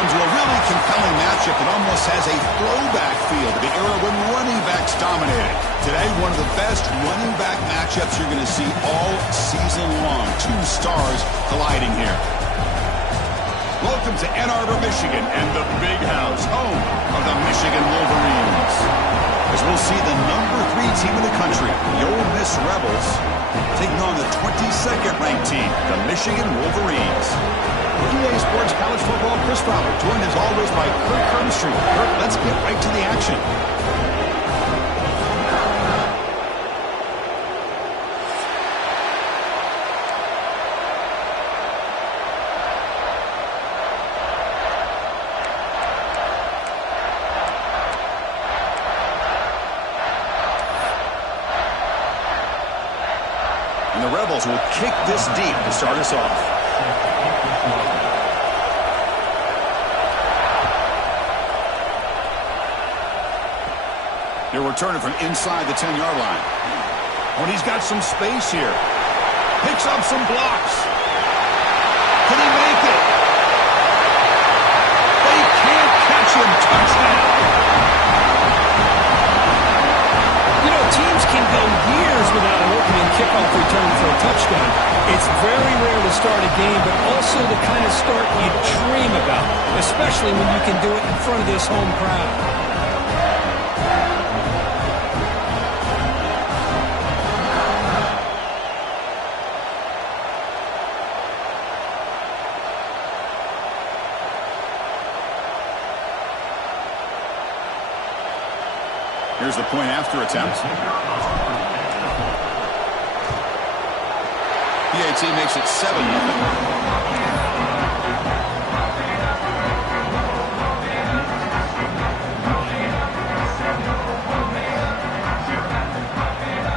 into a really compelling matchup that almost has a throwback feel to the era when running backs dominated. Today, one of the best running back matchups you're going to see all season long. Two stars colliding here. Welcome to Ann Arbor, Michigan, and the Big House, home of the Michigan Wolverines. As we'll see the #3 team in the country, the Ole Miss Rebels, taking on the 22nd ranked team, the Michigan Wolverines. EA Sports College Football, Chris Fowler, joined as always by Kirk Hermstreet. Kirk, let's get right to the action. And the Rebels will kick this deep to start us off. They're returning from inside the 10-yard line. Oh, and he's got some space here. Picks up some blocks. Can he make it? They can't catch him. Touchdown. You know, teams can go years without an opening kickoff return for a touchdown. It's very rare to start a game, but also the kind of start you dream about, especially when you can do it in front of this home crowd. Here's the point after attempt. PAT makes it 7-0.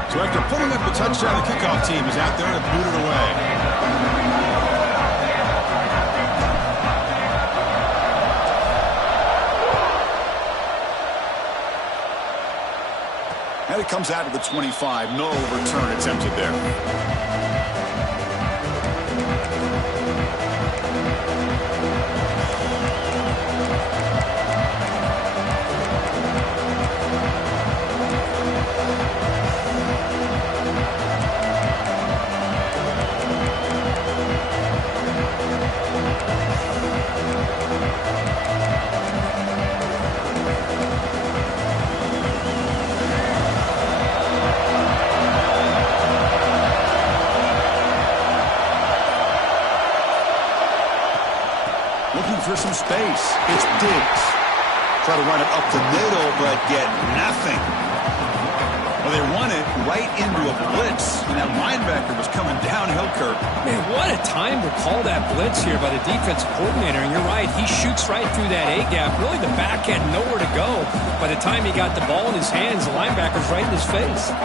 So after putting up the touchdown, the kickoff team is out there to boot it away. And it comes out of the 25. No return attempted there. For some space. It's Diggs. Try to run it up the middle, but get nothing. Well, they run it right into a blitz, and that linebacker was coming downhill, Kirk. Man, what a time to call that blitz here by the defensive coordinator. And you're right, he shoots right through that A-gap. Really, the back had nowhere to go. By the time he got the ball in his hands, the linebacker's right in his face.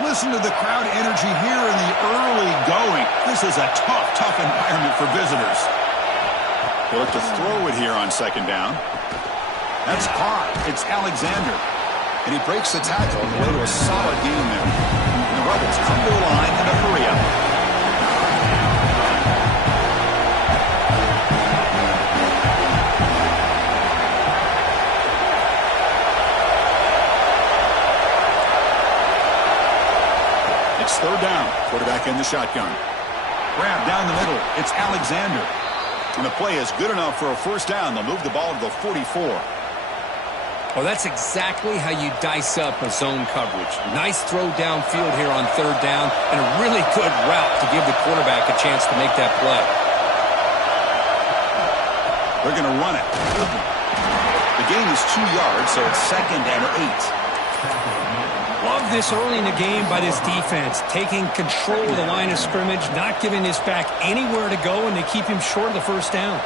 Listen to the crowd energy here in the early going. This is a tough environment for visitors. They look to throw it here on second down. That's caught. It's Alexander. And he breaks the tackle on the way to a solid gain there. And the Rebels come to the line in a hurry up. Third down. Quarterback in the shotgun. Grab down the middle. It's Alexander. And the play is good enough for a first down. They'll move the ball to the 44. Well, that's exactly how you dice up a zone coverage. Nice throw downfield here on third down, and a really good route to give the quarterback a chance to make that play. They're going to run it. The gain is 2 yards, so it's 2nd and 8. Love this early in the game by this defense, taking control of the line of scrimmage, not giving this back anywhere to go, and they keep him short of the first down.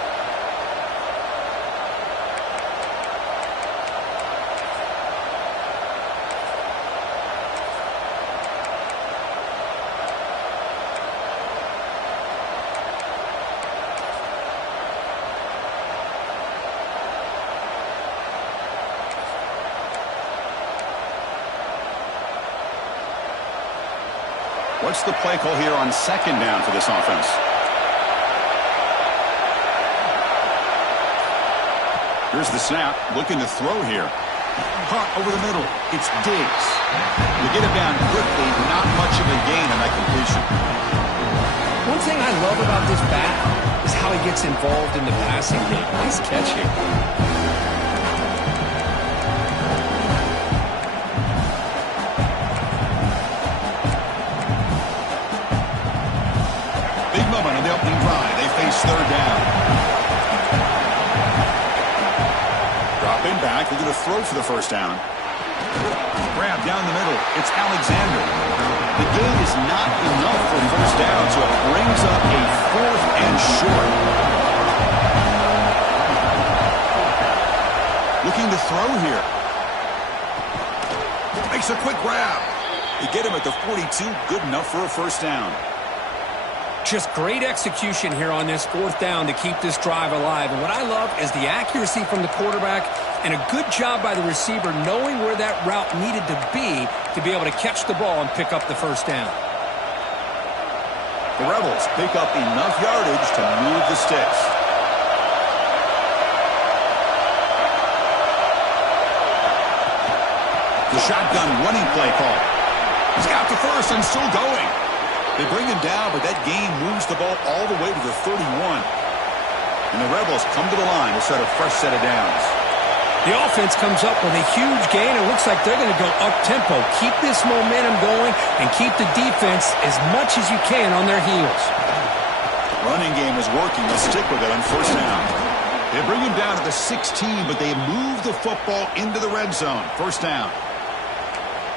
What's the play call here on second down for this offense? Here's the snap, looking to throw here. Caught over the middle. It's Diggs. They get him down quickly, not much of a gain on that completion. One thing I love about this back is how he gets involved in the passing game. Nice catch here. Big moment on the opening drive. They face third down. Dropping back, they're going to throw for the first down. Grab down the middle. It's Alexander. The gain is not enough for first down, so it brings up a 4th and short. Looking to throw here. Makes a quick grab. They get him at the 42. Good enough for a first down. Just great execution here on this 4th down to keep this drive alive. And what I love is the accuracy from the quarterback and a good job by the receiver knowing where that route needed to be able to catch the ball and pick up the first down. The Rebels pick up enough yardage to move the sticks. The shotgun running play call. He's got the first and still going. They bring him down, but that gain moves the ball all the way to the 31. And the Rebels come to the line to start a fresh set of downs. The offense comes up with a huge gain. It looks like they're going to go up-tempo. Keep this momentum going and keep the defense as much as you can on their heels. Running game is working. They'll stick with it on first down. They bring him down to the 16, but they move the football into the red zone. First down.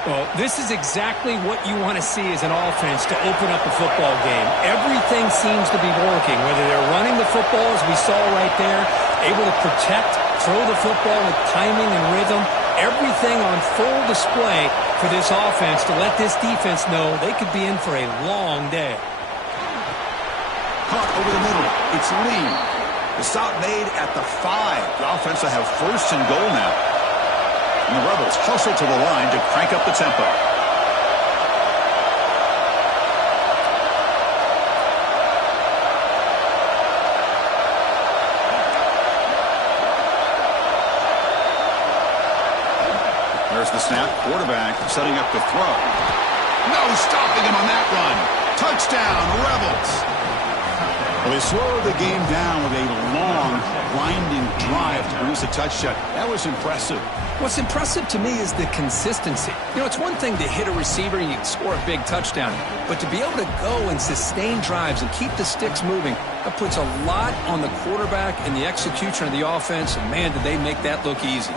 Well, this is exactly what you want to see as an offense to open up a football game. Everything seems to be working, whether they're running the football, as we saw right there, able to protect, throw the football with timing and rhythm, everything on full display for this offense to let this defense know they could be in for a long day. Caught over the middle. It's Lee. The stop made at the 5. The offense will have first and goal now. And the Rebels hustle to the line to crank up the tempo. There's the snap. Quarterback setting up the throw. No stopping him on that run. Touchdown, Rebels. Well, they slowed the game down with a long, grinding drive to produce a touchdown. That was impressive. What's impressive to me is the consistency. You know, it's one thing to hit a receiver and you can score a big touchdown, but to be able to go and sustain drives and keep the sticks moving, that puts a lot on the quarterback and the execution of the offense, and man, did they make that look easy.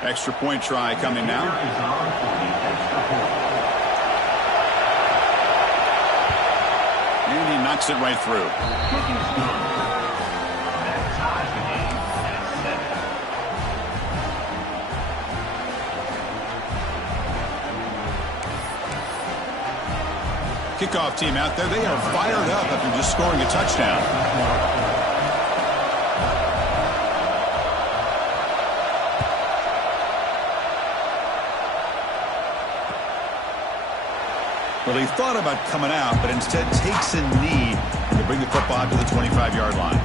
Extra point try coming now. And he knocks it right through. Kickoff team out there. They are fired up after just scoring a touchdown. Well, he thought about coming out, but instead takes a knee to bring the football to the 25-yard line.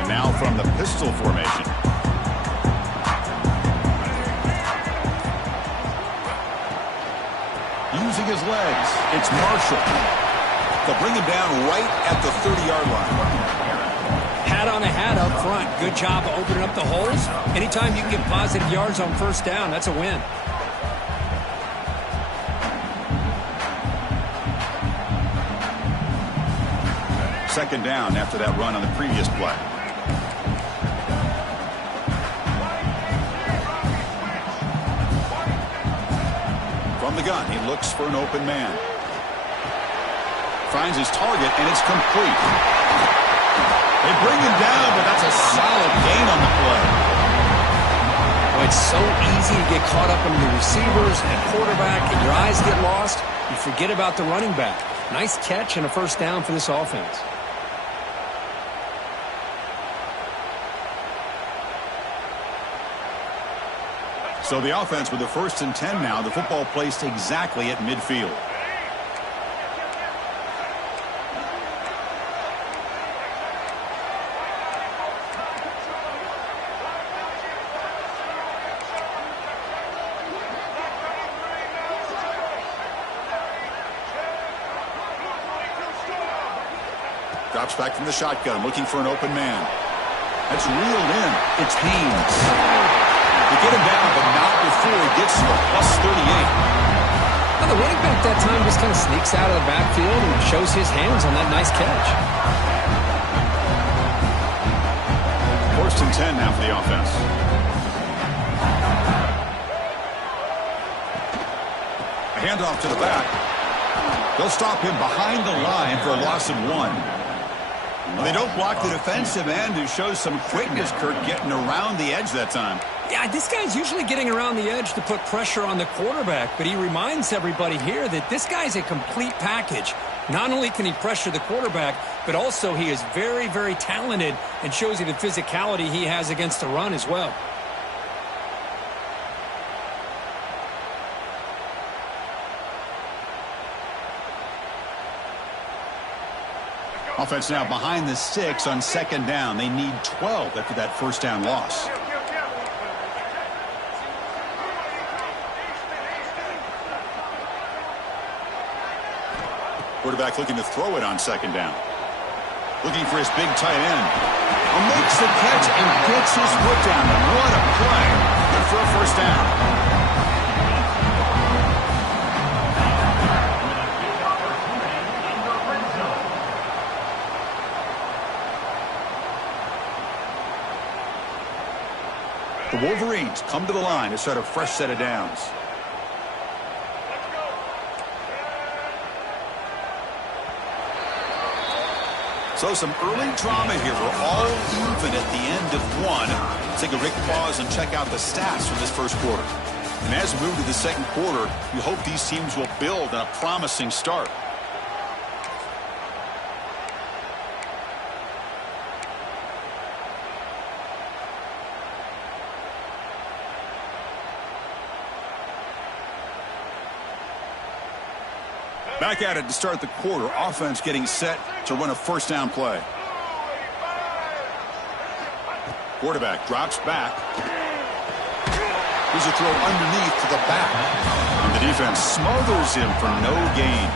And now from the pistol formation. Using his legs, it's Marshall. They'll bring him down right at the 30-yard line. Hat on a hat up front. Good job of opening up the holes. Anytime you can get positive yards on first down, that's a win. Second down after that run on the previous play. From the gun, he looks for an open man. Finds his target, and it's complete. They bring him down, but that's a solid gain on the play. Well, it's so easy to get caught up in the receivers and quarterback, and your eyes get lost. You forget about the running back. Nice catch and a first down for this offense. So the offense with the 1st and 10 now. The football placed exactly at midfield. Drops back from the shotgun, looking for an open man. That's reeled in. It's Haynes. They get him down, but not before he gets to the +38. Well, the running back that time just kind of sneaks out of the backfield and shows his hands on that nice catch. 1st and 10 now for the offense. A handoff to the back. They'll stop him behind the line for a loss of 1. Well, they don't block the defensive end, who shows some quickness, Kurt, getting around the edge that time. Yeah, this guy's usually getting around the edge to put pressure on the quarterback, but he reminds everybody here that this guy's a complete package. Not only can he pressure the quarterback, but also he is very, very talented and shows you the physicality he has against the run as well. Offense now behind the 6 on 2nd down. They need 12 after that 1st down loss. Quarterback looking to throw it on 2nd down. Looking for his big tight end. Makes the catch and gets his foot down. What a play. Good for a 1st down. The Wolverines come to the line to start a fresh set of downs. So some early drama here. We're all even at the end of 1. Let's take a quick pause and check out the stats from this 1st quarter. And as we move to the 2nd quarter, we hope these teams will build on a promising start. Back at it to start the quarter. Offense getting set to run a 1st down play. Quarterback drops back. Here's a throw underneath to the back. And the defense smothers him for no gain.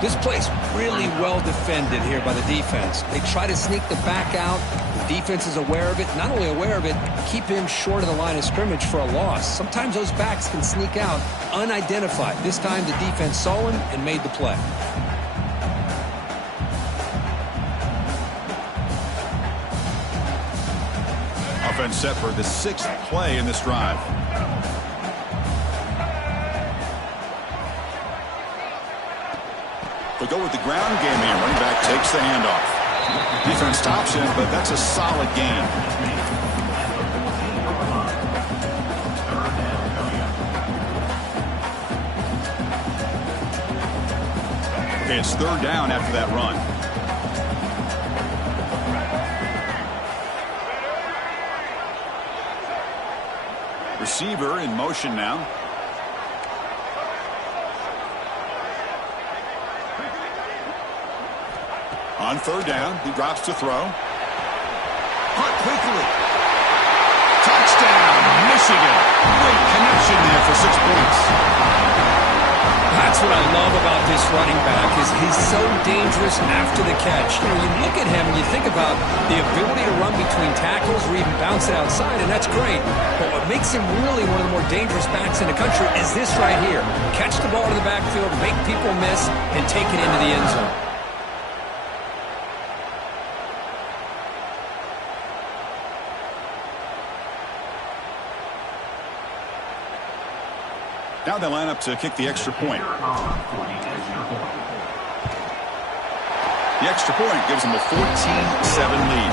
This play's really well defended here by the defense. They try to sneak the back out. The defense is aware of it. Not only aware of it, keep him short of the line of scrimmage for a loss. Sometimes those backs can sneak out unidentified. This time the defense saw him and made the play. Offense set for the 6th play in this drive. They'll go with the ground game here. Running back takes the handoff. Defense stops him, but that's a solid gain. Okay, it's 3rd down after that run. Receiver in motion now. On 3rd down, he drops to throw. Caught quickly. Touchdown, Michigan. Great connection there for 6 points. That's what I love about this running back is he's so dangerous after the catch. You know, you look at him and you think about the ability to run between tackles or even bounce it outside, and that's great. But what makes him really one of the more dangerous backs in the country is this right here. Catch the ball to the backfield, make people miss, and take it into the end zone. Now they line up to kick the extra point. The extra point gives them a 14-7 lead.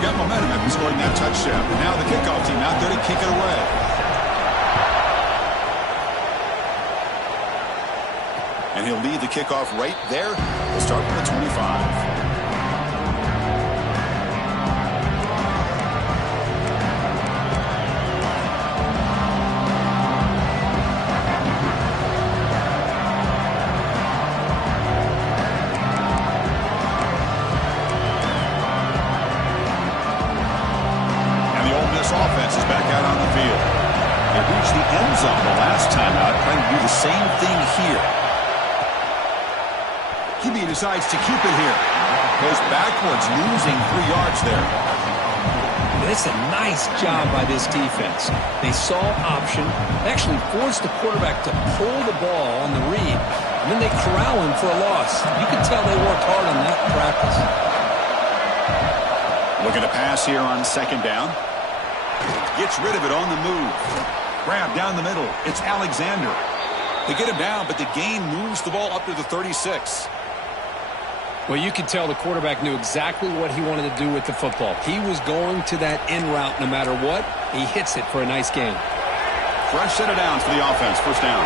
Got momentum after scoring that touchdown. Now the kickoff team out there to kick it away. And he'll lead the kickoff right there. We'll start with the 25. Offense is back out on the field. They reached the end zone the last time out, trying to do the same thing here. QB decides to keep it here. Goes backwards, losing 3 yards there. It's a nice job by this defense. They saw option, actually forced the quarterback to pull the ball on the read, and then they corral him for a loss. You can tell they worked hard on that in practice. Looking to pass here on second down. Gets rid of it on the move. Grab down the middle. It's Alexander. They get him down, but the gain moves the ball up to the 36. Well, you can tell the quarterback knew exactly what he wanted to do with the football. He was going to that in route no matter what. He hits it for a nice gain. Fresh set of downs for the offense. First down.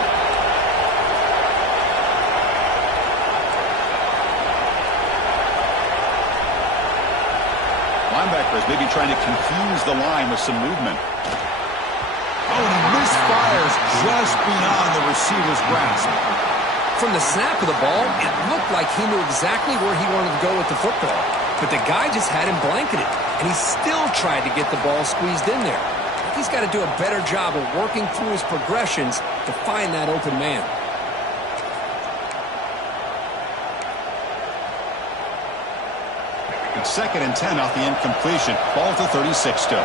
Linebackers maybe trying to confuse the line with some movement. Oh, and he misfires just beyond the receiver's grasp. From the snap of the ball, it looked like he knew exactly where he wanted to go with the football. But the guy just had him blanketed, and he still tried to get the ball squeezed in there. He's got to do a better job of working through his progressions to find that open man. It's 2nd and 10 off the incompletion. Ball to 36 still.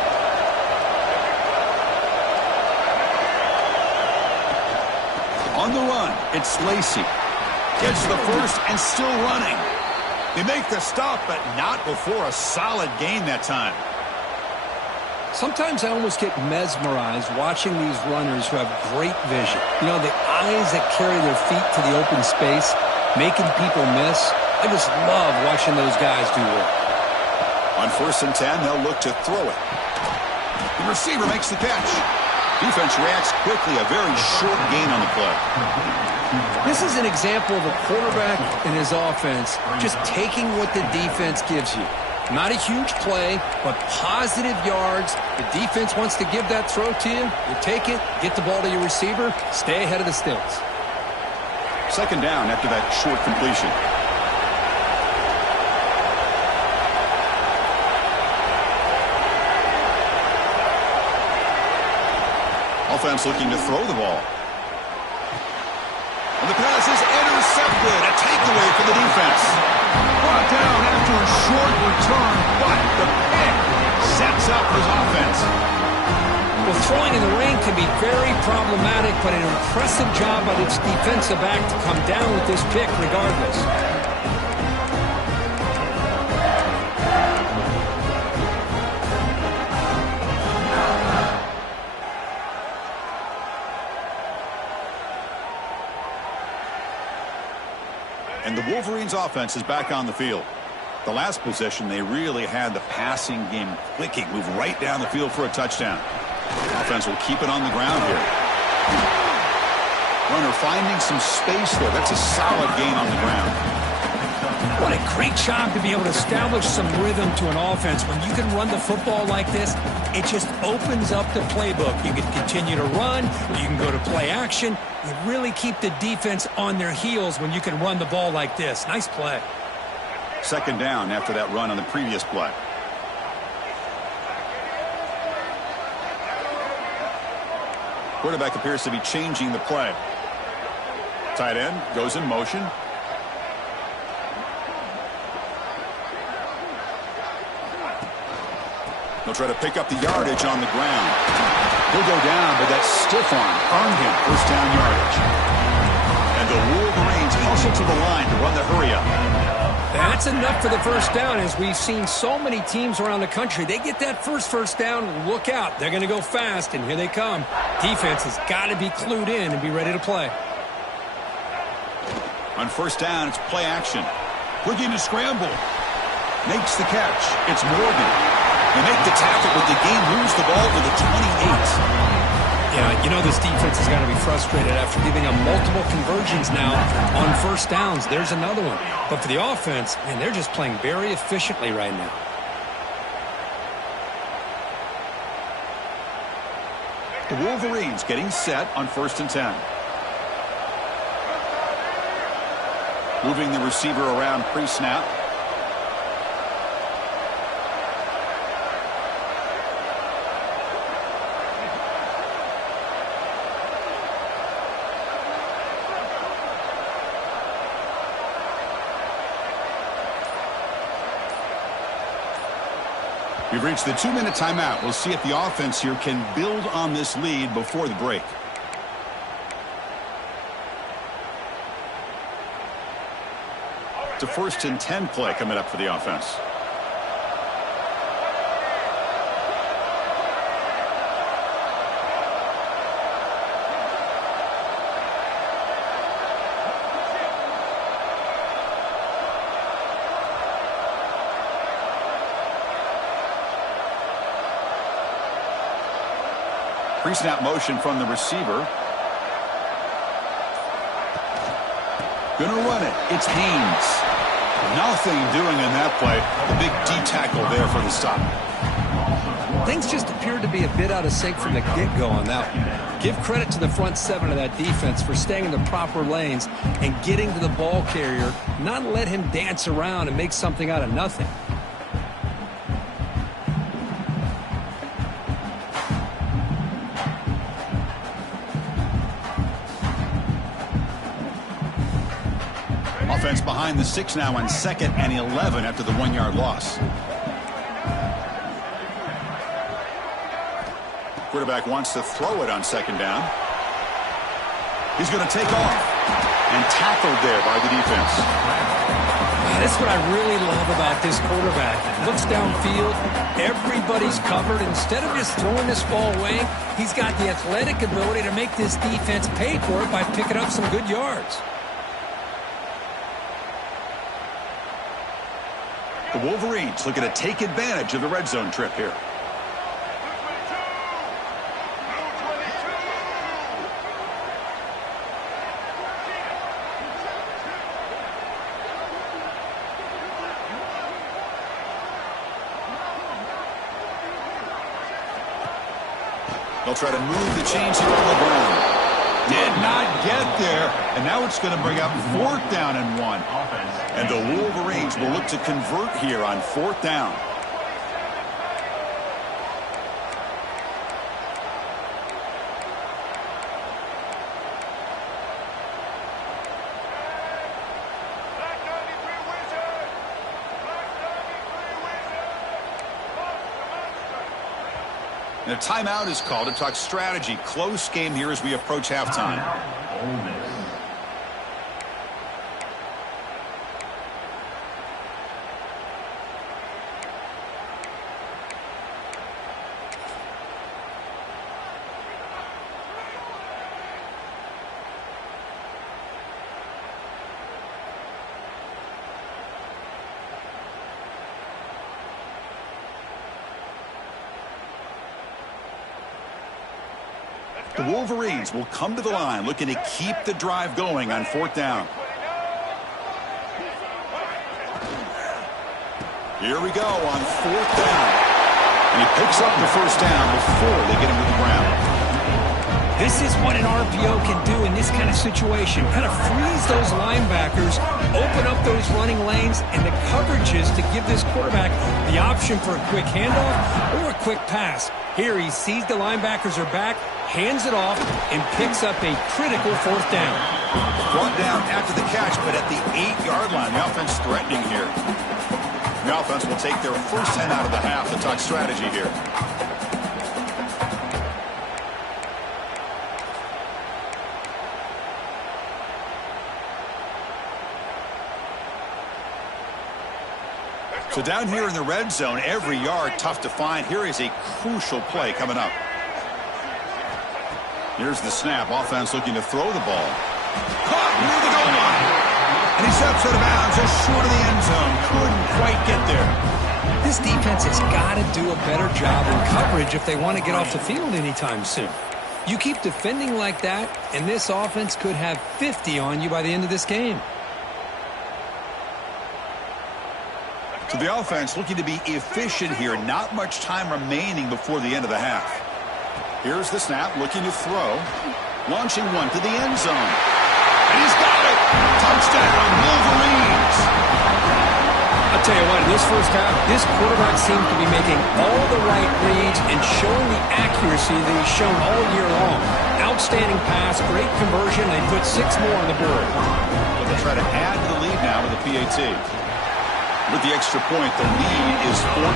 On the run, it's Lacey. Gets the first and still running. They make the stop, but not before a solid gain that time. Sometimes I almost get mesmerized watching these runners who have great vision. You know, the eyes that carry their feet to the open space, making people miss. I just love watching those guys do work. On 1st and 10, they'll look to throw it. The receiver makes the catch. Defense reacts quickly, a very short gain on the play. This is an example of a quarterback and his offense just taking what the defense gives you. Not a huge play, but positive yards. The defense wants to give that throw to you. You take it, get the ball to your receiver, stay ahead of the stills. 2nd down after that short completion. Offense looking to throw the ball. And the pass is intercepted. A takeaway for the defense. Brought down after a short return, but the pick sets up his offense. Well, throwing in the rain can be very problematic, but an impressive job by its defensive back to come down with this pick regardless. And the Wolverines' offense is back on the field. The last possession, they really had the passing game clicking. Move right down the field for a touchdown. Offense will keep it on the ground here. Runner finding some space there. That's a solid gain on the ground. What a great job to be able to establish some rhythm to an offense. When you can run the football like this, it just opens up the playbook. You can continue to run. You can go to play action. You really keep the defense on their heels when you can run the ball like this. Nice play. 2nd down after that run on the previous play. Quarterback appears to be changing the play. Tight end goes in motion. He'll try to pick up the yardage on the ground. He'll go down, but that stiff arm earned him 1st down yardage. And the Wolverines hustle to the line to run the hurry up. That's enough for the first down. As we've seen so many teams around the country, they get that first down, look out. They're going to go fast, and here they come. Defense has got to be clued in and be ready to play. On first down, it's play action. Looking to scramble. Makes the catch. It's Morgan. They make the tackle, but the game moves the ball to the 28. Yeah, you know this defense has got to be frustrated after giving them multiple conversions now on first downs. There's another one. But for the offense, man, they're just playing very efficiently right now. The Wolverines getting set on 1st and 10. Moving the receiver around pre-snap. We've reached the 2-minute timeout. We'll see if the offense here can build on this lead before the break. It's a 1st and 10 play coming up for the offense. Pre-snap motion from the receiver. Gonna run it. It's Haynes. Nothing doing in that play. The big D tackle there for the stop. Things just appeared to be a bit out of sync from the get-go on that one. Give credit to the front seven of that defense for staying in the proper lanes and getting to the ball carrier, not let him dance around and make something out of nothing. Offense behind the 6 now on 2nd and 11 after the 1-yard loss. Quarterback wants to throw it on 2nd down. He's going to take off and tackled there by the defense. That's what I really love about this quarterback. Looks downfield, everybody's covered. Instead of just throwing this ball away, he's got the athletic ability to make this defense pay for it by picking up some good yards. The Wolverines looking to take advantage of the red zone trip here. They'll try to move the chains here on the ground. Did not get there, and now it's going to bring up 4th down and 1. And the Wolverines will look to convert here on 4th down. And a timeout is called to talk strategy. Close game here as we approach halftime. Ole Miss. The Wolverines will come to the line looking to keep the drive going on 4th down. Here we go on 4th down. And he picks up the 1st down before they get him to the ground. This is what an RPO can do in this kind of situation. Kind of freeze those linebackers, open up those running lanes, and the coverages to give this quarterback the option for a quick handoff or a quick pass. Here he sees the linebackers are back, hands it off, and picks up a critical 4th down. Brought down after the catch, but at the 8-yard line. The offense threatening here. The offense will take their first 10 out of the half to talk strategy here. So down here in the red zone, every yard tough to find. Here is a crucial play coming up. Here's the snap. Offense looking to throw the ball. Caught near the goal line. And he steps out of bounds just short of the end zone. Couldn't quite get there. This defense has got to do a better job in coverage if they want to get off the field anytime soon. You keep defending like that, and this offense could have 50 on you by the end of this game. So the offense looking to be efficient here. Not much time remaining before the end of the half. Here's the snap, looking to throw. Launching one to the end zone. And he's got it! Touchdown, Wolverines! I'll tell you what, in this first half, this quarterback seems to be making all the right reads and showing the accuracy that he's shown all year long. Outstanding pass, great conversion, and put 6 more on the board. But they'll try to add to the lead now with the PAT. With the extra point, the lead is 14.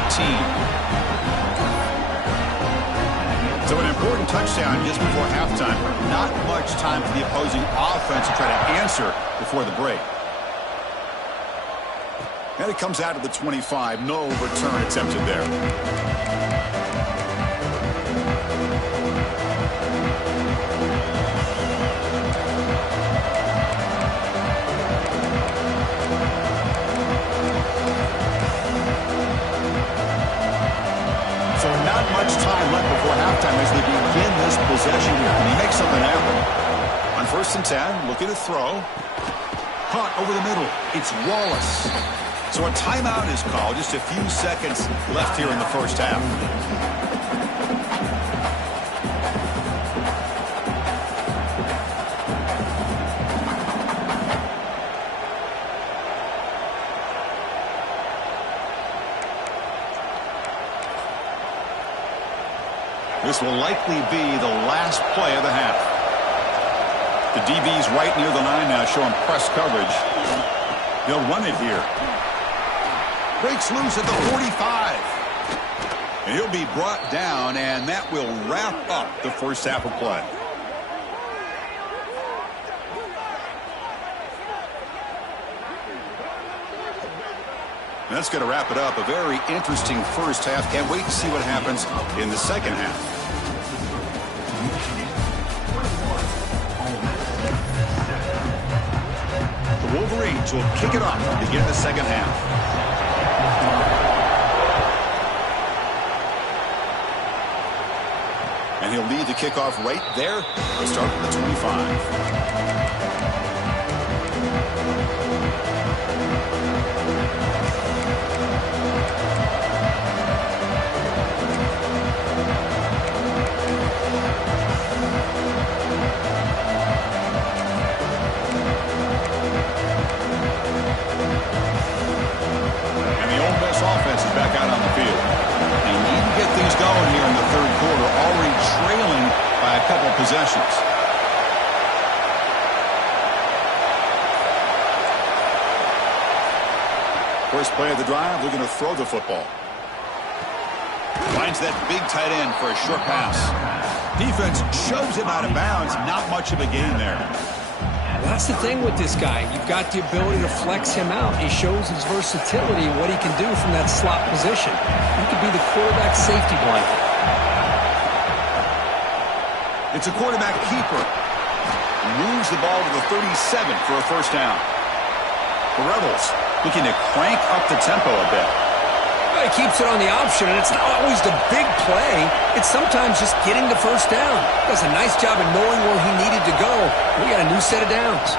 So an important touchdown just before halftime. Not much time for the opposing offense to try to answer before the break. And it comes out of the 25. No return attempted there. So not much time left before halftime as they begin this possession here. Can he make something happen? On 1st and 10, looking to throw. Caught over the middle. It's Wallace. So a timeout is called. Just a few seconds left here in the first half. This will likely be the last play of the half. The DB's right near the line now, showing press coverage. They'll run it here. Breaks loose at the 45. And he'll be brought down, and that will wrap up the first half of play. And that's going to wrap it up. A very interesting first half. Can't wait to see what happens in the second half. The Wolverines will kick it off to begin the second half. And he'll lead the kickoff right there. He'll start with the 25. Offense is back out on the field. They need to get things going here in the third quarter, already trailing by a couple of possessions. First play of the drive, looking to throw the football. Finds that big tight end for a short pass. Defense shoves him out of bounds. Not much of a gain there. That's the thing with this guy. You've got the ability to flex him out. He shows his versatility and what he can do from that slot position. He could be the quarterback safety blanket. It's a quarterback keeper. Moves the ball to the 37 for a first down. The Rebels looking to crank up the tempo a bit. Well, he keeps it on the option, and it's not always the big play. It's sometimes just getting the first down. Does a nice job of knowing where he needed to go. We got a new set of downs.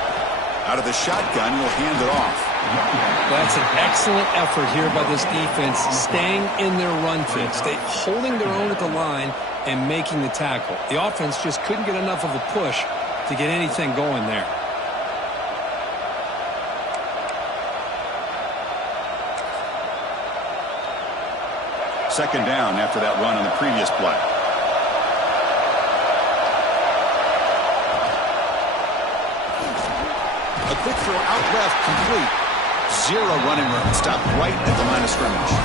Out of the shotgun, he'll hand it off. That's an excellent effort here by this defense, staying in their run fit, holding their own at the line and making the tackle. The offense just couldn't get enough of a push to get anything going there. Second down after that run on the previous play. A quick throw out left, complete. Zero running room. Stopped right at the line of scrimmage.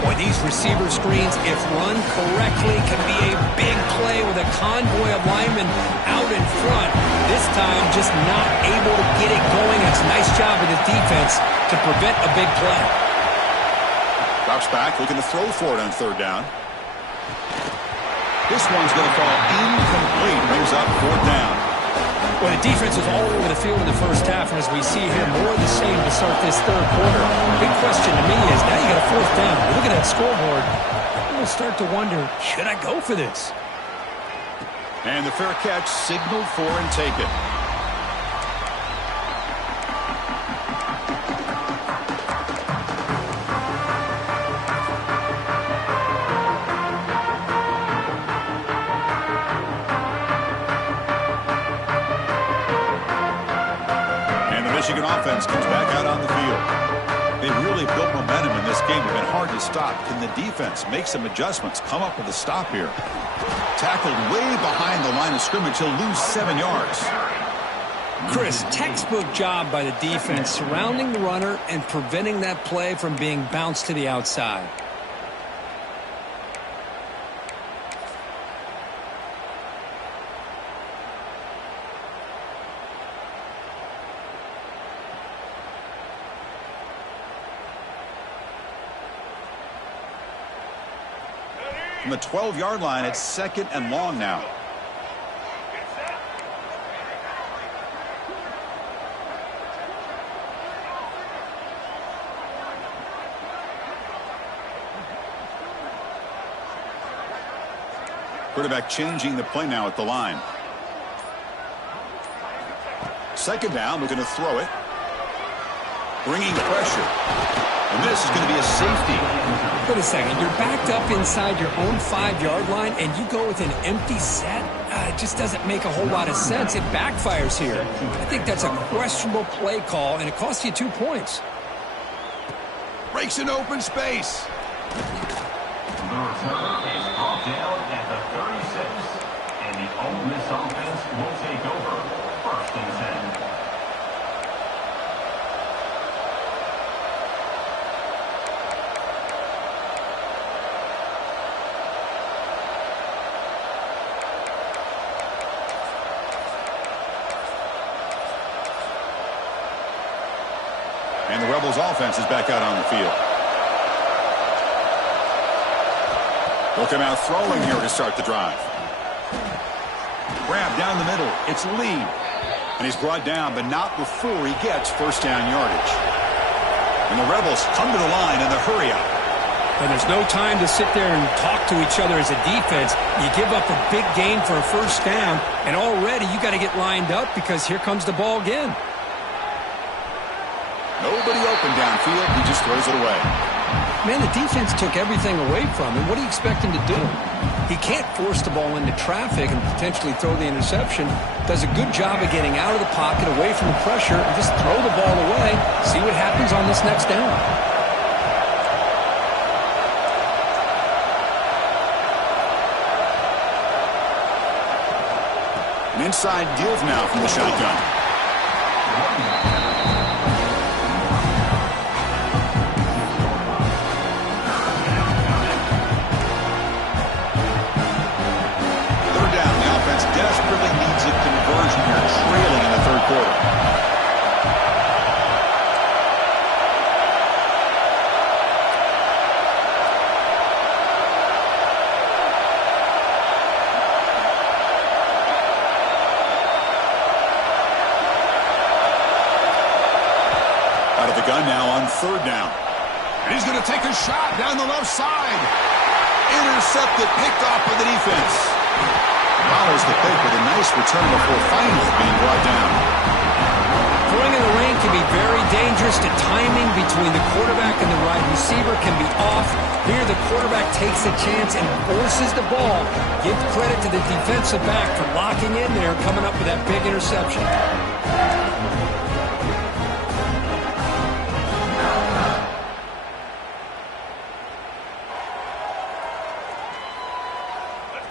Boy, these receiver screens, if run correctly, can be a big play with a convoy of linemen out in front. This time, just not able to get it going. It's a nice job of the defense to prevent a big play. Drops back, looking to throw for it on third down. This one's going to fall incomplete. Brings up fourth down. Well, the defense was all over the field in the first half, and as we see here, more of the same to start this third quarter. Big question to me is, now you got a fourth down. You look at that scoreboard, I'm going to start to wonder, should I go for this? And the fair catch signaled for and taken. Michigan offense comes back out on the field. They really built momentum in this game. It's been hard to stop. Can the defense make some adjustments, come up with a stop here? Tackled way behind the line of scrimmage. He'll lose 7 yards. Chris, textbook job by the defense surrounding the runner and preventing that play from being bounced to the outside. From the 12-yard line, it's second and long now. Quarterback changing the play now at the line. Second down, looking to throw it. Bringing pressure. And this is going to be a safety. Wait a second. You're backed up inside your own 5-yard line, and you go with an empty set? It just doesn't make a whole lot of sense. It backfires here. I think that's a questionable play call, and it costs you 2 points. Breaks an open space. The return is brought down at the 36, and the Ole Miss offense will take over. First and 10. And the Rebels offense is back out on the field. They'll come out throwing here to start the drive. Grab down the middle. It's Lee. And he's brought down, but not before he gets first down yardage. And the Rebels come to the line in the hurry up. And there's no time to sit there and talk to each other as a defense. You give up a big gain for a first down, and already you got to get lined up because here comes the ball again. Nobody open downfield. He just throws it away. Man, the defense took everything away from him. What do you expect him to do? He can't force the ball into traffic and potentially throw the interception. Does a good job of getting out of the pocket, away from the pressure, and just throw the ball away. See what happens on this next down. An inside deal now from the shotgun. Desperately needs a conversion here, trailing in the third quarter. Out of the gun now on third down. And he's going to take a shot down the left side. Intercepted, picked off by the defense. Follows the pick with a nice return before finally being brought down. Throwing in the rain can be very dangerous. The timing between the quarterback and the wide receiver can be off. Here the quarterback takes a chance and forces the ball. Give credit to the defensive back for locking in there, coming up with that big interception.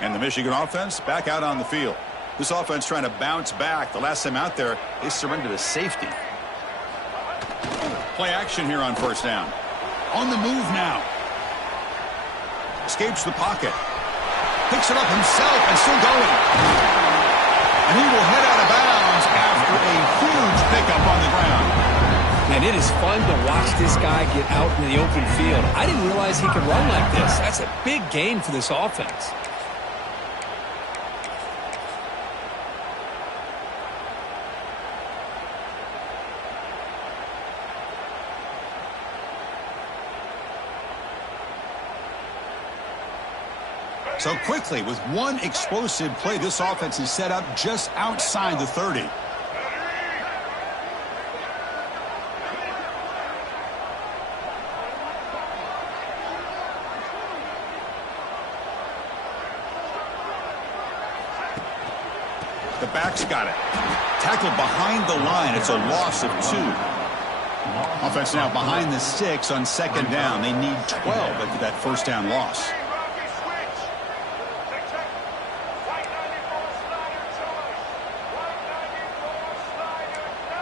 And the Michigan offense back out on the field. This offense trying to bounce back. The last time out there, they surrendered a safety. Play action here on first down. On the move now. Escapes the pocket. Picks it up himself and still going. And he will head out of bounds after a huge pickup on the ground. Yeah, And it is fun to watch this guy get out in the open field. I didn't realize he could run like this. That's a big gain for this offense. So quickly, with one explosive play, this offense is set up just outside the 30. The back's got it. Tackled behind the line. It's a loss of 2. Offense now behind the 6 on second down. They need 12 after that first down loss.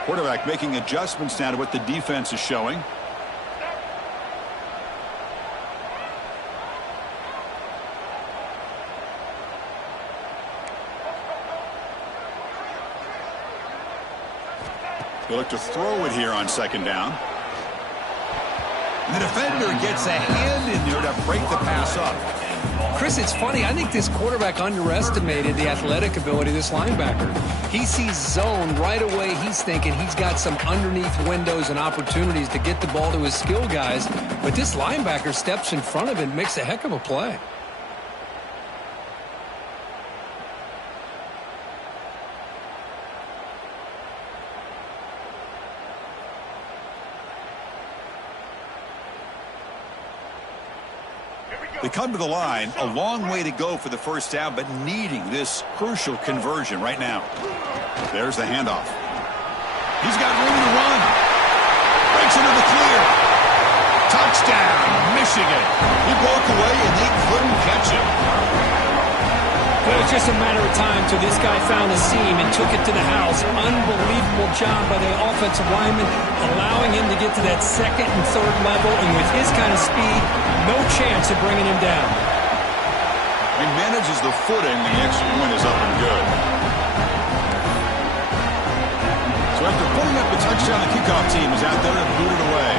Quarterback making adjustments now to what the defense is showing. They look to throw it here on second down. And the defender gets a hand in there to break the pass up. Chris, it's funny. I think this quarterback underestimated the athletic ability of this linebacker. He sees zone right away. He's thinking he's got some underneath windows and opportunities to get the ball to his skill guys. But this linebacker steps in front of it and makes a heck of a play. They come to the line, a long way to go for the first down, but needing this crucial conversion right now. There's the handoff. He's got room to run. Breaks into the clear. Touchdown, Michigan. He broke away, and they couldn't catch him. Well, it's just a matter of time till this guy found a seam and took it to the house. Unbelievable job by the offensive lineman, allowing him to get to that second and third level, and with his kind of speed, no chance of bringing him down. He manages the footing, and the extra point is up and good. So after putting up a touchdown, the kickoff team is out there and boot it away.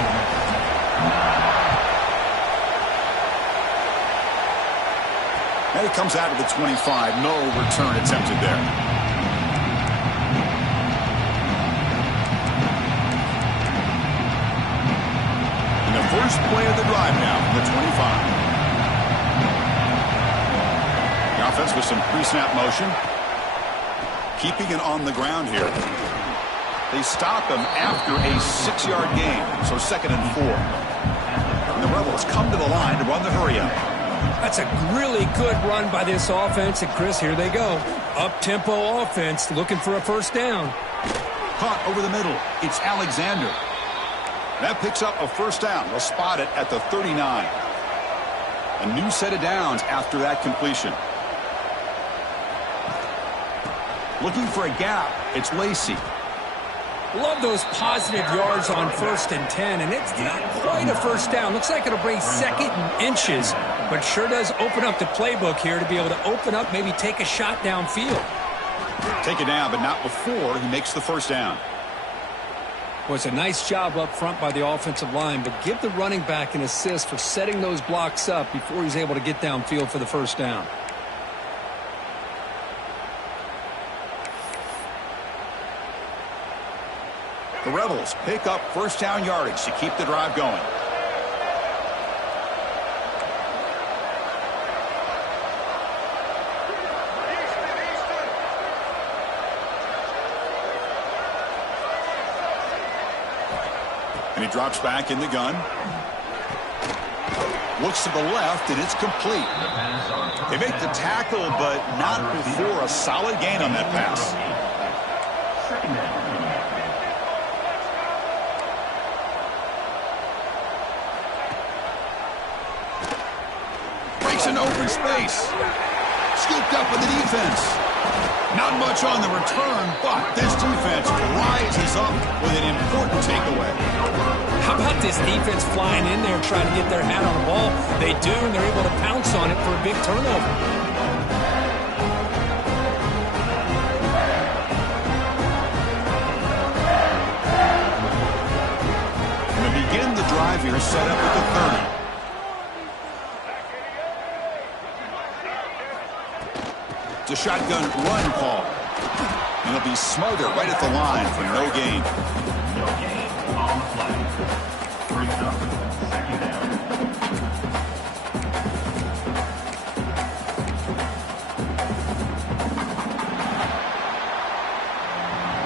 And it comes out of the 25. No return attempted there. And the first play of the drive now from the 25. The offense with some pre-snap motion. Keeping it on the ground here. They stop him after a 6-yard gain. So 2nd and 4. And the Rebels come to the line to run the hurry-up. That's a really good run by this offense. And, Chris, here they go. Up-tempo offense looking for a first down. Caught over the middle. It's Alexander. That picks up a first down. They'll spot it at the 39. A new set of downs after that completion. Looking for a gap. It's Lacey. Love those positive yards on 1st and 10, and it's not quite a first down. Looks like it'll bring 2nd and inches, but sure does open up the playbook here to be able to open up, maybe take a shot downfield. Take it down, but not before he makes the first down. Well, it's a nice job up front by the offensive line, but give the running back an assist for setting those blocks up before he's able to get downfield for the first down. The Rebels pick up first down yardage to keep the drive going. And he drops back in the gun. Looks to the left, and it's complete. They make the tackle, but not before a solid gain on that pass. Breaks into open space. Scooped up with the defense. Not much on the return, but this defense rises up with an important takeaway. How about this defense flying in there trying to get their hat on the ball? They do, and they're able to pounce on it for a big turnover. shotgun run call. And he'll be smothered right at the line for no gain. No gain on the play. Brings up 2nd down.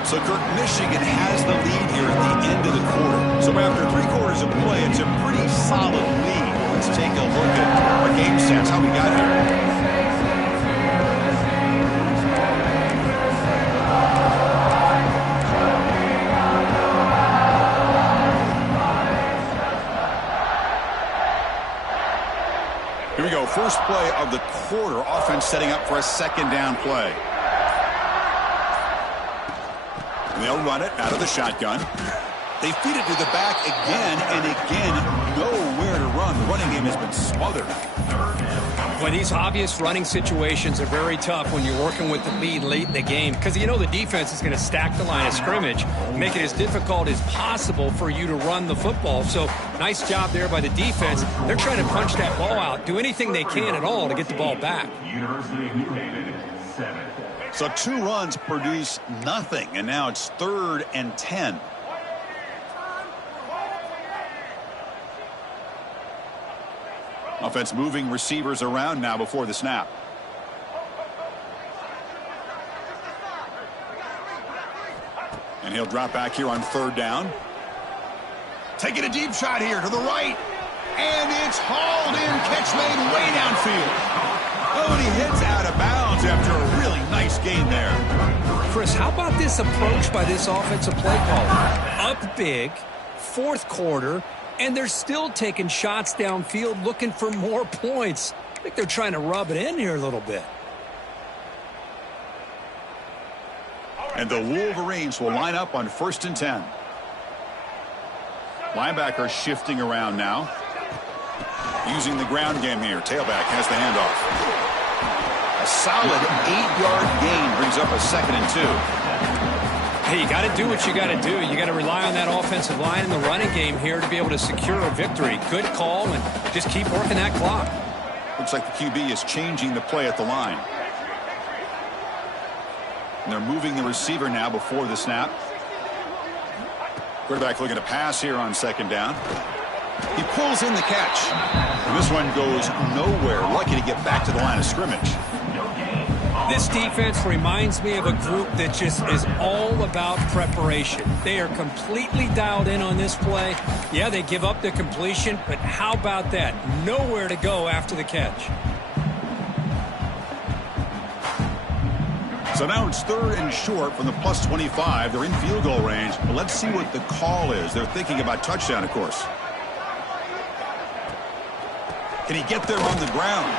So, Kirk, Michigan has the lead here at the end of the quarter. So after 3 quarters of play, it's a pretty solid lead. Let's take a look at our game stats, how we got here. Here we go, first play of the quarter. Offense setting up for a 2nd down play. They'll run it out of the shotgun. They feed it to the back again and again. Nowhere to run. The running game has been smothered. Well, these obvious running situations are very tough when you're working with the lead late in the game because you know the defense is going to stack the line of scrimmage, make it as difficult as possible for you to run the football. So nice job there by the defense. They're trying to punch that ball out, do anything they can at all to get the ball back. University of New Haven, 7. So 2 runs produce nothing, and now it's 3rd and 10. Offense moving receivers around now before the snap. And he'll drop back here on 3rd down. Taking a deep shot here to the right. And it's hauled in. Catch made way downfield. Oh, and he hits out of bounds after a really nice gain there. Chris, how about this approach by this offensive play caller? Up big, 4th quarter, and they're still taking shots downfield looking for more points. I think they're trying to rub it in here a little bit. And the Wolverines will line up on 1st and 10. Linebacker shifting around now. Using the ground game here. Tailback has the handoff. A solid 8-yard gain brings up a 2nd and 2. Hey, you got to do what you got to do. You got to rely on that offensive line in the running game here to be able to secure a victory. Good call, and just keep working that clock. Looks like the QB is changing the play at the line. And they're moving the receiver now before the snap. Quarterback looking to pass here on 2nd down. He pulls in the catch. And this one goes nowhere. Lucky to get back to the line of scrimmage. This defense reminds me of a group that just is all about preparation. They are completely dialed in on this play. Yeah, they give up the completion, but how about that? Nowhere to go after the catch. So now it's 3rd and short from the +25. They're in field goal range. But let's see what the call is. They're thinking about touchdown, of course. Can he get there on the ground?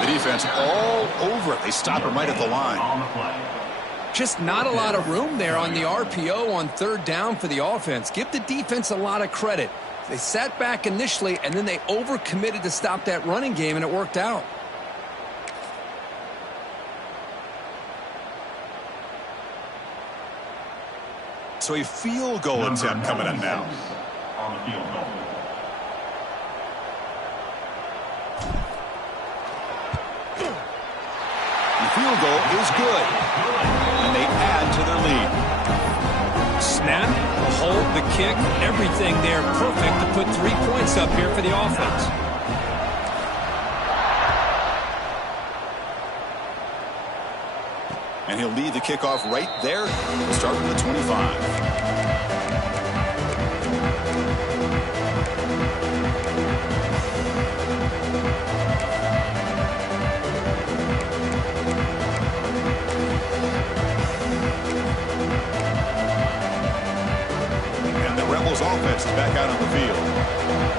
The defense all over it. They stop him right at the line. Just not a lot of room there on the RPO on 3rd down for the offense. Give the defense a lot of credit. They sat back initially, and then they overcommitted to stop that running game, and it worked out. So a field goal attempt coming up now. On the field goal. The field goal is good. And they add to their lead. Snap, the hold, the kick, everything there perfect to put 3 points up here for the offense. And he'll lead the kickoff right there. We'll start from the 25. Offense is back out on the field.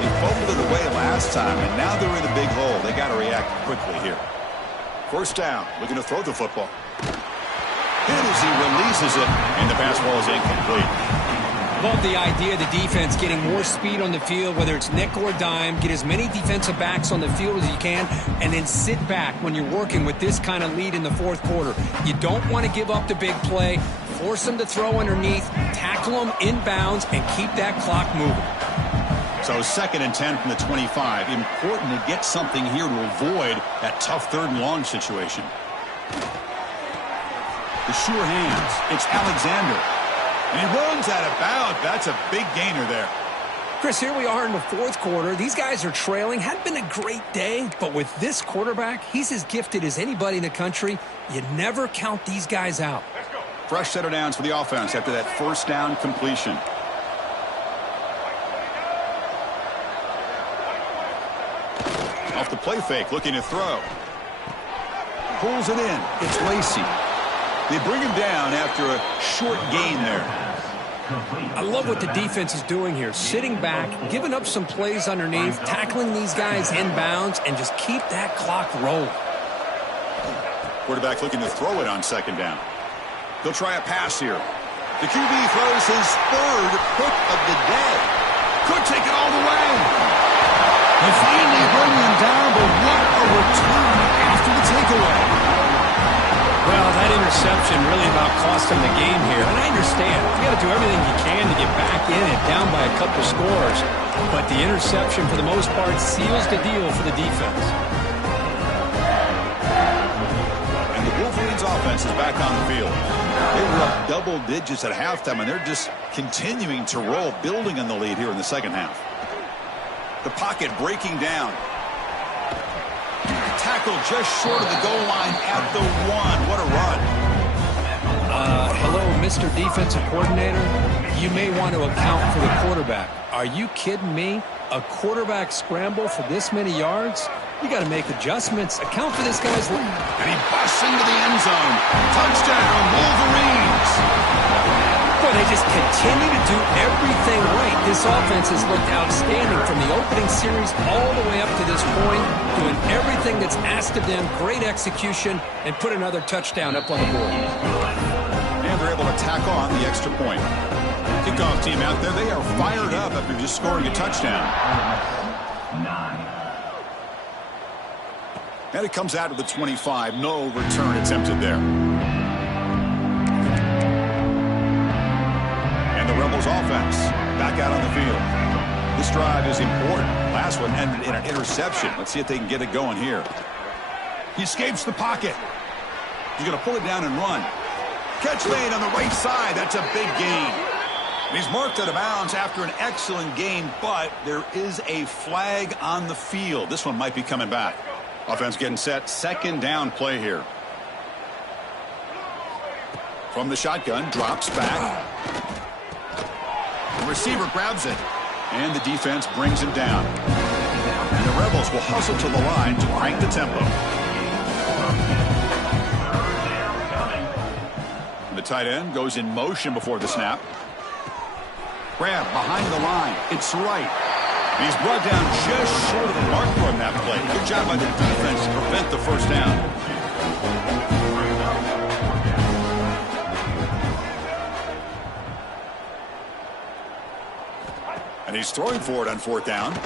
They fumbled it away last time, and now they're in a big hole. They got to react quickly here. 1st down, looking to throw the football. Hit as he releases it, and the pass ball is incomplete. Love the idea of the defense getting more speed on the field, whether it's nickel or dime. Get as many defensive backs on the field as you can, and then sit back when you're working with this kind of lead in the 4th quarter. You don't want to give up the big play. Force them to throw underneath, tackle them inbounds, and keep that clock moving. So 2nd and 10 from the 25. Important to get something here to avoid that tough 3rd and long situation. The sure hands. It's Alexander. And he runs out of bounds. That's a big gainer there. Chris, here we are in the fourth quarter. These guys are trailing. Hadn't been a great day, but with this quarterback, he's as gifted as anybody in the country. You never count these guys out. Fresh set of downs for the offense after that first down completion. Off the play fake, looking to throw. Pulls it in. It's Lacey. They bring him down after a short gain there. I love what the defense is doing here. Sitting back, giving up some plays underneath, tackling these guys inbounds, and just keep that clock rolling. Quarterback looking to throw it on second down. He'll try a pass here. The QB throws his third pick of the day. Could take it all the way. They finally bring him down, but what a return after the takeaway. Well, that interception really about cost him the game here. And I understand. You got to do everything you can to get back in and down by a couple scores. But the interception, for the most part, seals the deal for the defense. And the Wolverines offense is back on the field. They were up double digits at halftime, and they're just continuing to roll, building on the lead here in the second half. The pocket breaking down. Tackle just short of the goal line at the 1. What a run. Hello, Mr. Defensive Coordinator. You may want to account for the quarterback. Are you kidding me? A quarterback scramble for this many yards? You got to make adjustments. Account for this guy's lead. And he busts into the end zone. Touchdown, Wolverines. Boy, they just continue to do everything right. This offense has looked outstanding from the opening series all the way up to this point, doing everything that's asked of them, great execution, and put another touchdown up on the board. And they're able to tack on the extra point. Kickoff team out there, they are fired up after just scoring a touchdown. And it comes out of the 25. No return attempted there. The Rebels offense back out on the field. This drive is important. Last one ended in an interception. Let's see if they can get it going here. He escapes the pocket. He's going to pull it down and run. Catch made on the right side. That's a big gain. And he's marked out of bounds after an excellent gain, but there is a flag on the field. This one might be coming back. Offense getting set. Second down play here. From the shotgun, drops back. The receiver grabs it, and the defense brings him down. And the Rebels will hustle to the line to crank the tempo. The tight end goes in motion before the snap. Grab behind the line. It's right. And he's brought down just short of the marker on that play. Good job by the defense to prevent the first down. And he's throwing for it on fourth down. And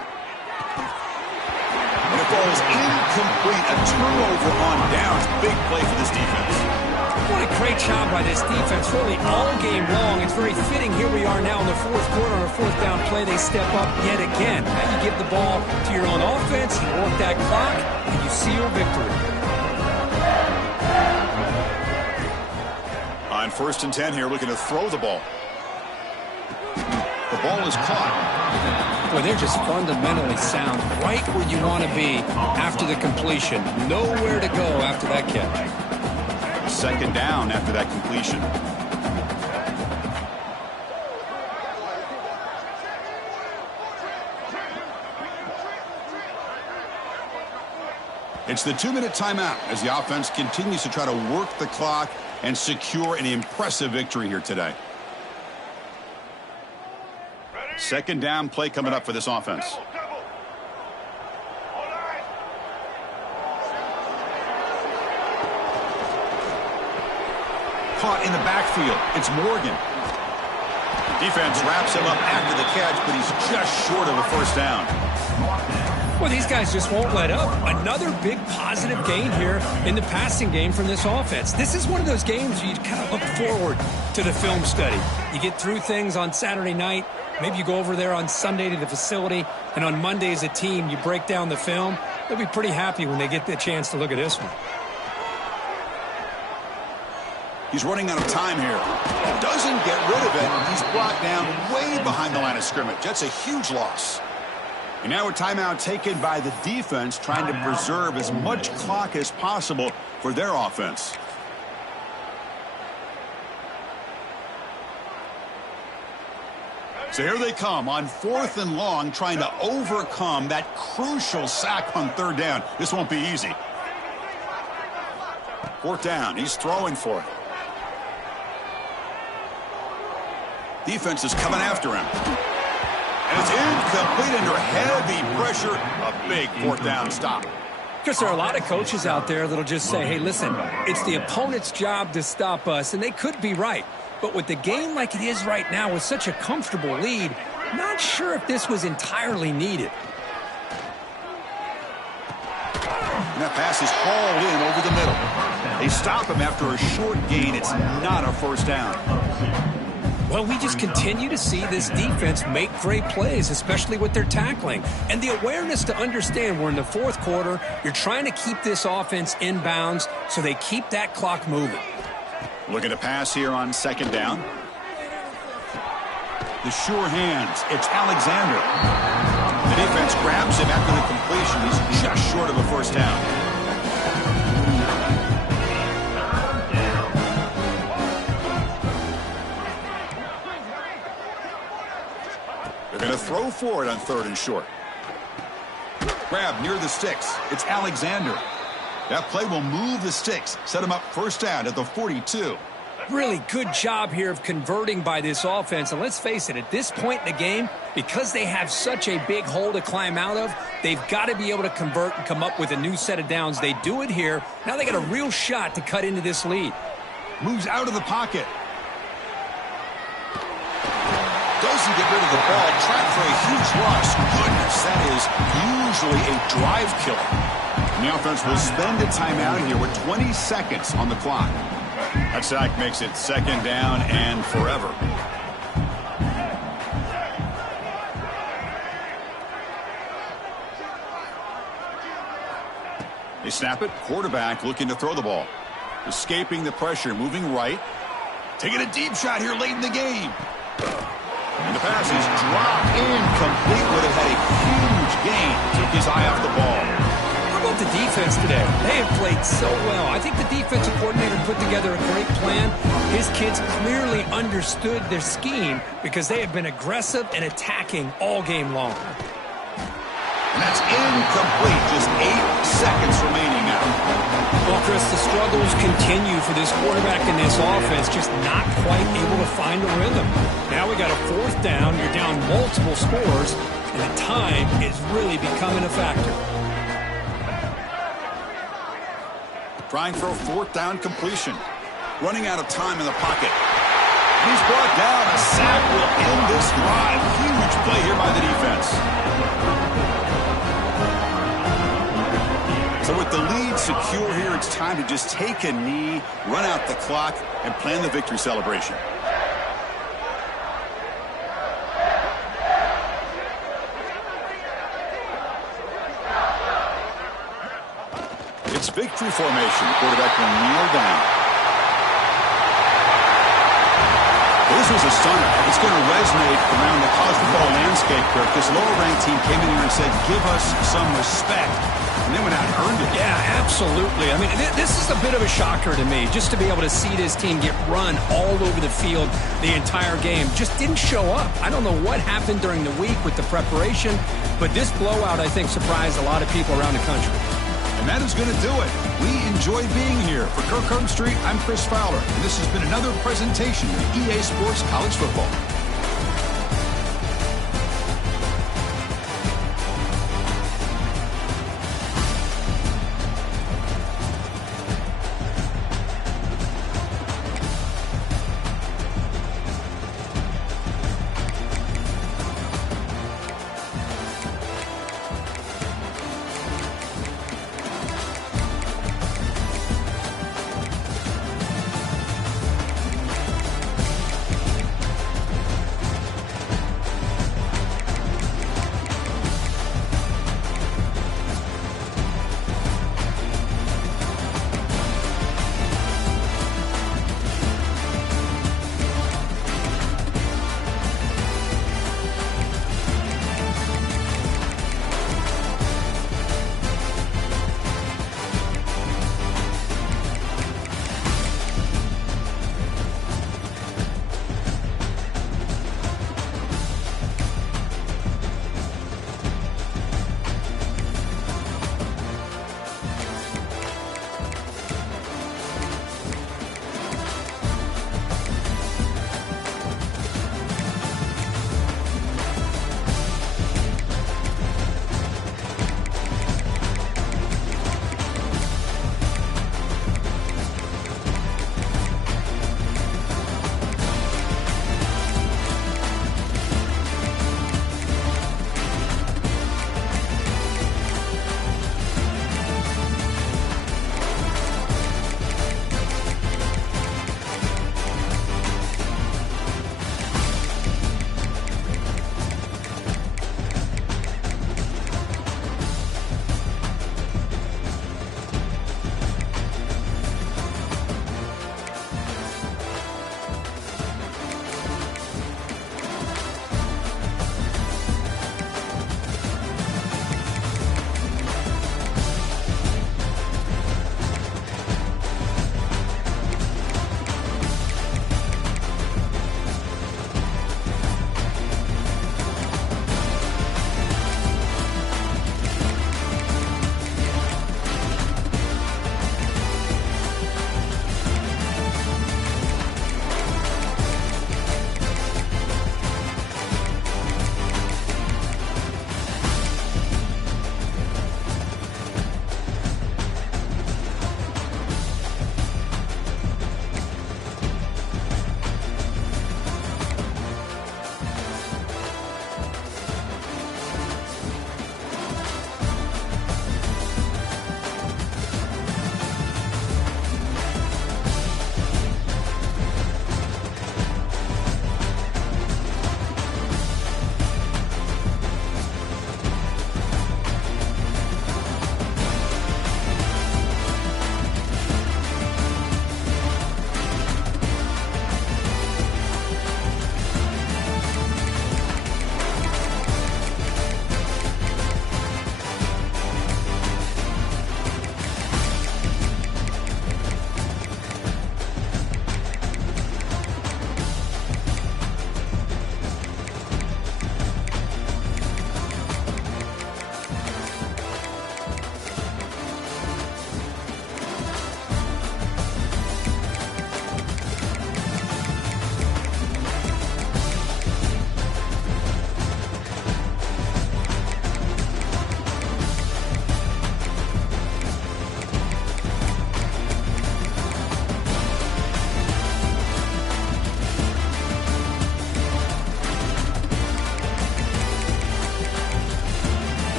it falls incomplete. A turnover on downs. Big play for this defense. What a great job by this defense, really all game long. It's very fitting. Here we are now in the fourth quarter on a fourth down play. They step up yet again. Now you give the ball to your own offense, you work that clock, and you seal victory. On 1st and 10 here, looking to throw the ball. The ball is caught. Boy, they're just fundamentally sound, right where you want to be after the completion. Nowhere to go after that catch. Second down after that completion. It's the 2-minute timeout as the offense continues to try to work the clock and secure an impressive victory here today. Second down play coming up for this offense. Caught in the backfield. It's Morgan. Defense wraps him up after the catch, but he's just short of a first down. Well, these guys just won't let up. Another big positive gain here in the passing game from this offense. This is one of those games where you kind of look forward to the film study. You get through things on Saturday night. Maybe you go over there on Sunday to the facility, and on Monday as a team, you break down the film. They'll be pretty happy when they get the chance to look at this one. He's running out of time here. Doesn't get rid of it. He's brought down way behind the line of scrimmage. That's a huge loss. And now a timeout taken by the defense, trying to preserve as much clock as possible for their offense. So here they come on 4th and long, trying to overcome that crucial sack on 3rd down. This won't be easy. 4th down. He's throwing for it. Defense is coming after him. And it's incomplete under heavy pressure. A big 4th down stop. Because there are a lot of coaches out there that'll just say, hey, listen, it's the opponent's job to stop us, and they could be right. But with the game like it is right now with such a comfortable lead, not sure if this was entirely needed. And that pass is hauled in over the middle. They stop him after a short gain. It's not a 1st down. Well, we just continue to see this defense make great plays, especially with their tackling. And the awareness to understand we're in the 4th quarter, you're trying to keep this offense in bounds so they keep that clock moving. Looking to pass here on 2nd down. The sure hands. It's Alexander. The defense grabs him after the completion. He's just short of a 1st down. They're going to throw for it on 3rd and short. Grab near the sticks. It's Alexander. That play will move the sticks, set him up 1st down at the 42. Really good job here of converting by this offense. And let's face it, at this point in the game, because they have such a big hole to climb out of, they've got to be able to convert and come up with a new set of downs. They do it here. Now they got a real shot to cut into this lead. Moves out of the pocket. Doesn't get rid of the ball. Trapped for a huge loss. Goodness, that is usually a drive killer. And the offense will spend a timeout here with 20 seconds on the clock. That sack makes it 2nd down and forever. They snap it. Quarterback looking to throw the ball. Escaping the pressure, moving right. Taking a deep shot here late in the game. And the pass is dropped incomplete. Would have had a huge gain. Took his eye off the ball. How about the defense today? They have played so well. I think the defensive coordinator put together a great plan. His kids clearly understood their scheme because they have been aggressive and attacking all game long. And that's incomplete. Just 8 seconds remaining now. Well, Chris, the struggles continue for this quarterback in this offense, just not quite able to find a rhythm. Now we got a 4th down. You're down multiple scores, and the time is really becoming a factor. Trying for a 4th down completion. Running out of time in the pocket. He's brought down. A sack will end this drive. Huge play here by the defense. So with the lead secure here, it's time to just take a knee, run out the clock, and plan the victory celebration. It's victory formation. The quarterback will kneel down. This was a stunner. It's going to resonate around the college football landscape, Kirk. This lower-ranked team came in here and said, give us some respect. And they went out and earned it. Yeah, absolutely. I mean, this is a bit of a shocker to me, just to be able to see this team get run all over the field the entire game. Just didn't show up. I don't know what happened during the week with the preparation, but this blowout, I think, surprised a lot of people around the country. And that is going to do it. We enjoyed being here. For Kirk Street, I'm Chris Fowler. And this has been another presentation of EA Sports College Football.